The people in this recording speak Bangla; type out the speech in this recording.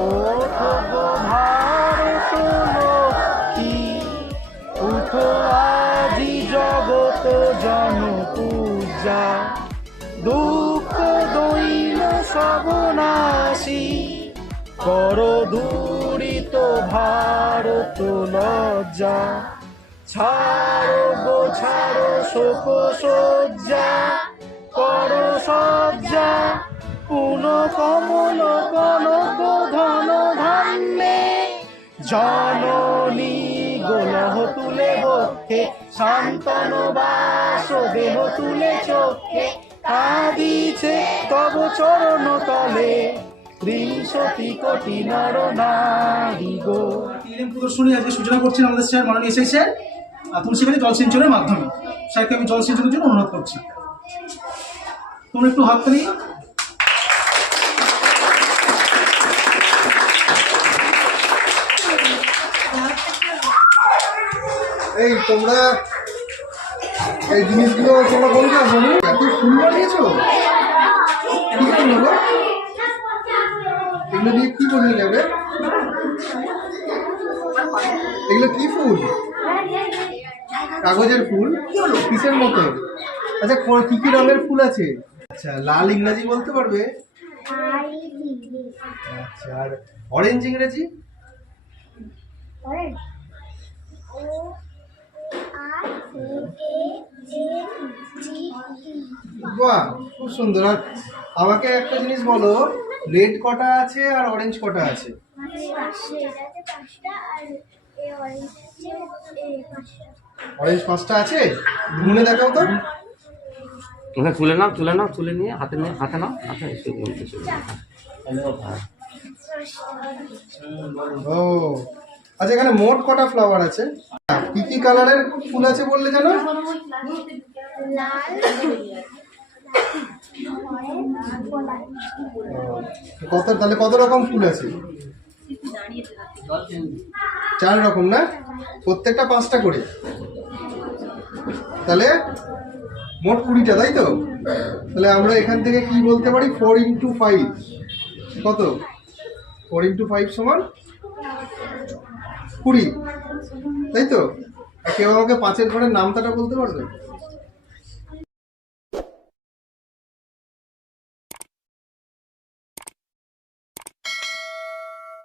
ওঠো গো ভারত লক্ষ্মী, উঠো আজি জগত জনপূজা, দুঃখ দৈন সবনাশী, করো দূরিত ভারত লজ্জা, ছাড়ো গো ছাড়ো শোক সজ্জা, করো সজ্জা পুন কমল কনক ধন ধান্যে, জননী গোলহ তুলে বক্ষে, শান্তন বাস দেহ তুলে চক্ষে, কাঁদিছে তব চরণ তলে ত্রিশতি কোটি নর নারী গো। প্রদর্শনী আজকে সূচনা করছেন আমাদের স্যার মাননীয় এসআই স্যার তুলসীখালী জলসিঞ্চনের মাধ্যমে। স্যারকে আমি জলসিঞ্চনের জন্য অনুরোধ করছি, তোমরা একটু হাততালি। এই তোমরা এই জিনিসগুলো তোমরা কোন ক্লাস জানো? এত ফুল বানিয়েছো? কি ফুল হলো? এগুলো দিয়ে কি বোঝা যাবে? এগুলো কি ফুল? কাগজের ফুল? কিসের মতো? আচ্ছা কি কি রঙের ফুল আছে? আচ্ছা লাল ইংরেজি বলতে পারবে? আচ্ছা আর অরেঞ্জ ইংরেজি? বাহ খুব সুন্দর। আর আমাকে একটা জিনিস বলো, রেড কটা আছে আর অরেঞ্জ কটা আছে? অরেঞ্জ 5টা আছে, গুনে দেখাও তো। ওখানে তুলে নাও তুলে নিয়ে হাতে নাও হাতে ও আচ্ছা, এখানে মোট কটা ফ্লাওয়ার আছে? কি কি কালারের ফুল আছে বললে জানো? তাহলে কত রকম ফুল আছে? 4 রকম না? প্রত্যেকটা 5টা করে, তাহলে মোট 20টা, তাই তো? তাহলে আমরা এখান থেকে কি বলতে পারি? 4 × 5 কত? 4 × 5 সমান 20, তাই তো? কেউ আমাকে 5-এর ঘরের নামটা বলতে পারবে?